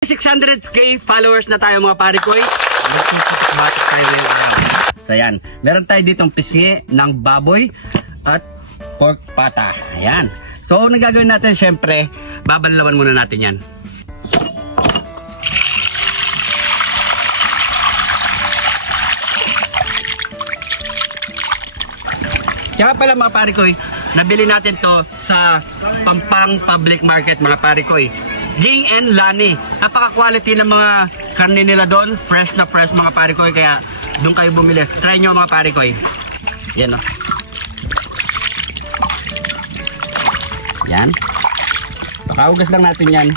600k followers na tayo mga pare ko. So yan, meron tayo ditong pisngi ng baboy at pork pata. Ayan. So ang gagawin natin, syempre, babanlawan muna natin yan. Kaya pala mga pare ko, nabili natin to sa Pampang Public Market mga pare ko. Ging and Lani. Napaka-quality ng mga karne nila doon. Fresh na fresh mga pare ko. Kaya doon kayo bumili. Try nyo mga pare ko. Yan o. Yan. Pakahugas lang natin yan.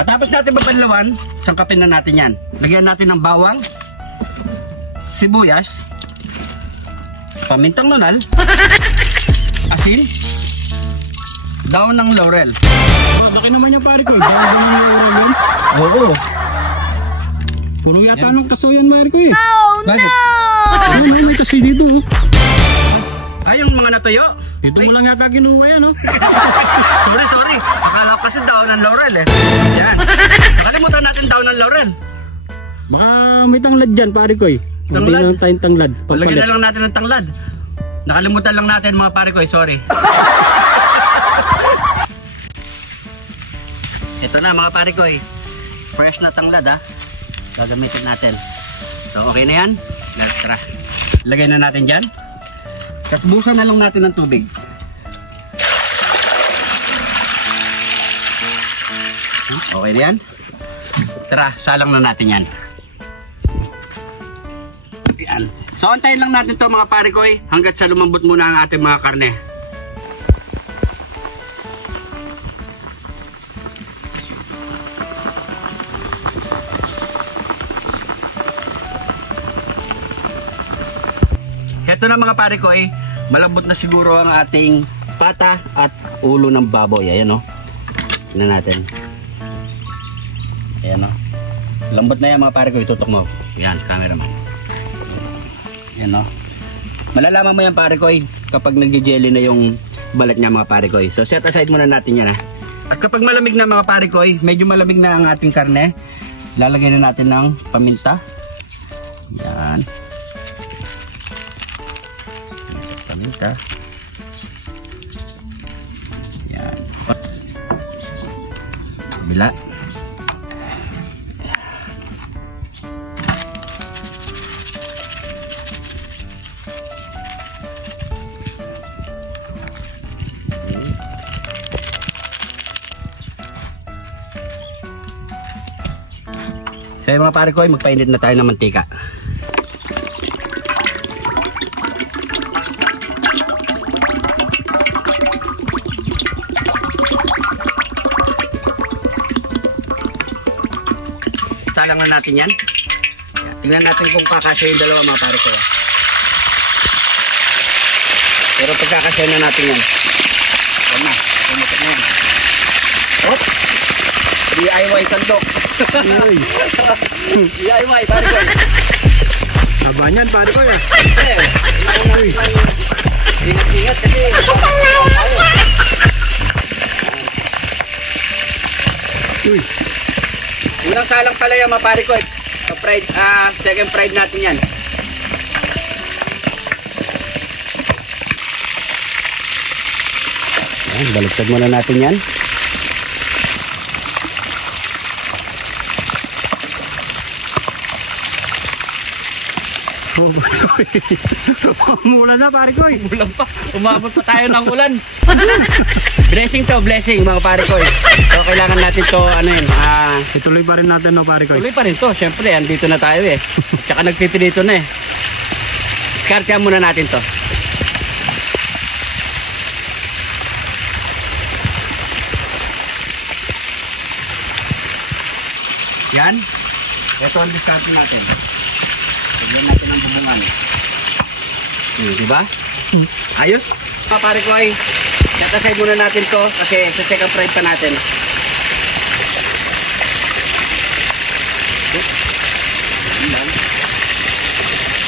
Matapos natin mabanlawan, sangkapin na natin yan. Lagyan natin ng bawang, sibuyas, pamintang nunal, asin, daon ng laurel. Laki naman yung pare ko. Daon ng laurel yun? Oo. Puno yata ng kaso yan pare ko eh. Oh no! Ano may kasi dito oh. Ay, yung mga natuyo? Dito mo lang yata kinuha yan oh. Sorry. Akala ko kasi daon ng laurel eh. Yan. Nakalimutan natin daon ng laurel. Baka may tanglad dyan pare ko eh. Tanglad? Hindi lang tayong tanglad. Lagyan na lang natin ng tanglad. Nakalimutan lang natin mga pare ko eh. Sorry. Ito na mga pare ko eh. Fresh na tanglad ha. Gagamitin natin. So okay na yan. Tara. Lagay na natin dyan. Tapos busan na lang natin ng tubig. Okay na yan. Tara, salang na natin yan. Yan. So antayin lang natin to mga pare ko hanggat sa lumambot muna ang ating mga karne. Ito na mga pare ko malambot na siguro ang ating pata at ulo ng baboy. Ayan o. Tingnan natin. Ayan o. Lambot na yan mga pare ko. Itutok mo. Ayan, cameraman. Ayan o. Malalaman mo yan pare ko kapag nag-jelly na yung balat niya mga pare ko. So set aside muna natin yan ha. At kapag malamig na mga pare ko, medyo malamig na ang ating karne, lalagay na natin ng paminta. Ayan. Paminta. Yan. Bila. So mga pare ko, magpainit na tayo ng mantika. Salang na natin yan. Tingnan natin kung kakasya yung dalawa mga pare ko. Pero pagkakasya na natin yan. Yan na. Pumusok na yan. Hop! DIY sandok. DIY pare ko. Aba niyan pare ko eh. Ingat-ingat kasi. Uy. Unang salang pala yung mga pare ko. Second fried natin yan. Ayan, baliktad muna natin yan. Umulan na pare ko eh. Ulan pa. Umabot pa tayo ng ulan. Blessing to, blessing mga pare ko. So kailangan natin to ituloy pa rin natin no pare ko. Tuloy pa rin to. Syempre, andito na tayo eh. Tsaka nagpipilito na eh. Discardyan muna natin to. Yan. Ito ang discard natin. Tignan natin ang bubungan. Diba? Ayos. Pare ko set muna natin to kasi sa second fried pa natin.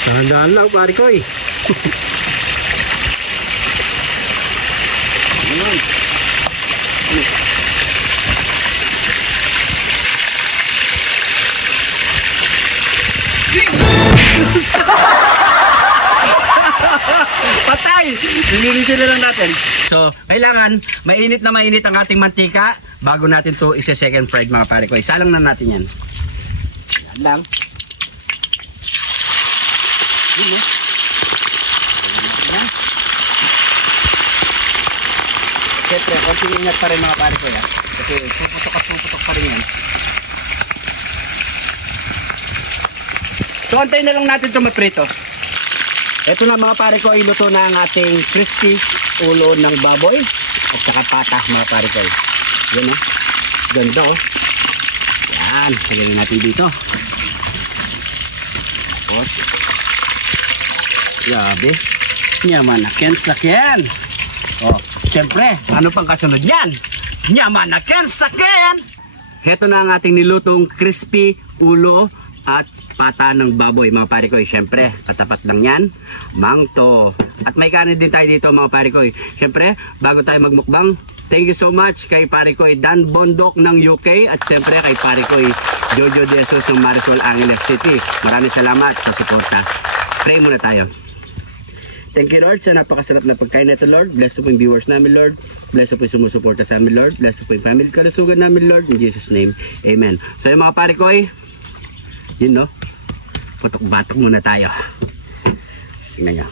Dahan-dahan lang pare ko eh. Ano? Lilinisin na lang natin. So, kailangan mainit na mainit ang ating mantika bago natin to isa-second fried mga pare ko. Isalang na natin yan. Yan lang. Yun, eh. Siyempre, konting ingat pa rin mga pare ko yan. Kasi puputok pa rin yan. So, antayin na lang natin ito maprito. Ito na mga pare ko, iluto na ang ating crispy ulo ng baboy at saka pata mga pare ko. Yan o. Ganda o. Yan. Lagyan natin dito. O. Grabe. Yaman na ken sakyan. O. Siyempre, ano pang kasunod yan? Yaman na ken sakyan. Ito na ang ating nilutong crispy ulo at pata ng baboy mga pare ko. Siyempre, katapat lang yan. Mangto. At may kanin din tayo dito mga pare ko. Siyempre, bago tayo magmukbang, thank you so much kay pare ko Dan Bondok ng UK at siyempre kay pare ko Jojo De Jesus ng Marisol Angeles City. Maraming salamat sa suporta. Pray muna tayo. Thank you Lord sa napakasarap na pagkain na ito Lord. Bless po yung viewers namin Lord. Bless po yung sumusuporta sa amin Lord. Bless po yung family kalusugan namin Lord. In Jesus name, Amen. So yung mga pare ko yun no, putok-batok muna tayo. Tingnan nyo.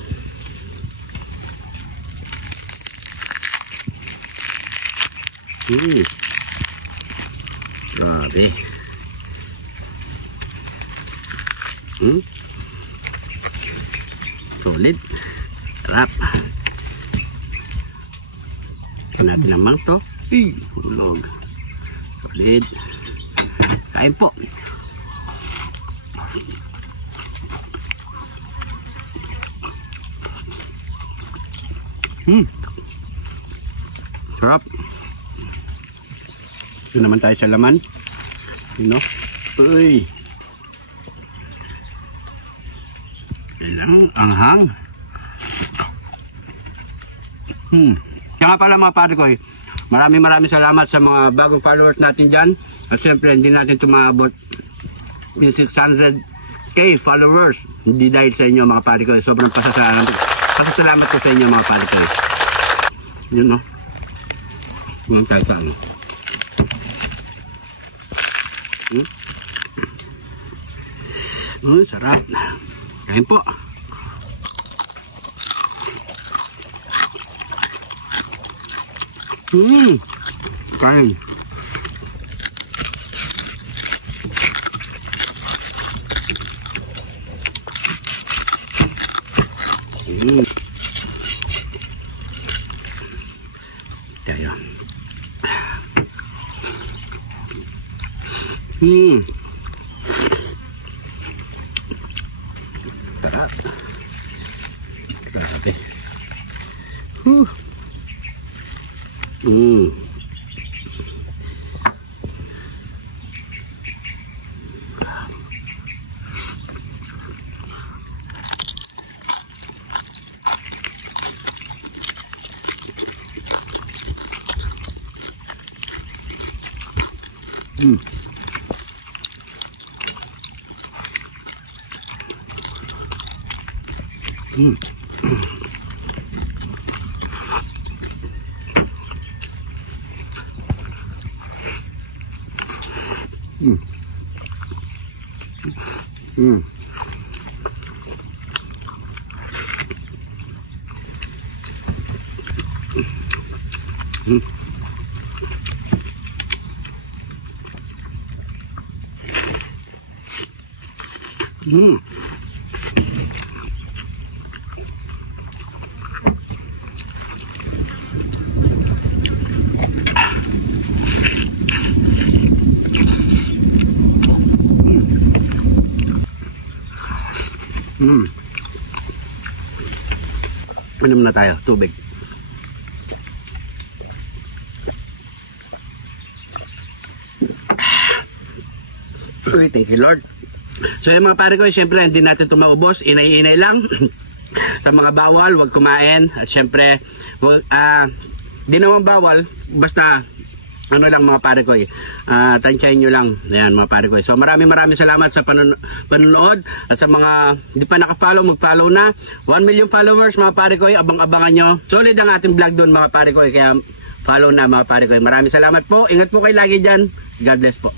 Grabe. Solid. Sarap. Natin naman to. Hulog. Solid. Kain po. Sarap. Ito naman tayo sa laman. You know? Uy. Ilang anghang. Kaya nga pala mga pare ko maraming salamat sa mga bagong followers natin dyan. At syempre hindi natin tumabot yung 600k followers. Hindi dahil sa inyo mga pare ko. Sobrang pasasalamat ko sa inyo mga pare ko. Yun no. Yung salsa. Sarap. Kain po. Kain. Sarap. Grabe. Inom na tayo, tubig. Thank you Lord. So yung mga pare ko, syempre hindi natin ito maubos, inay-inay lang. Sa mga bawal, huwag kumain. At syempre, di naman bawal, basta ano lang mga pare ko tansyahin nyo lang. Ayan mga pare ko. So maraming salamat sa panonood at sa mga hindi pa naka-follow, mag-follow na. 1 million followers mga pare ko, abang-abangan nyo. Solid ang ating vlog doon mga pare ko, kaya follow na mga pare ko. Maraming salamat po. Ingat po kayo lagi dyan. God bless po.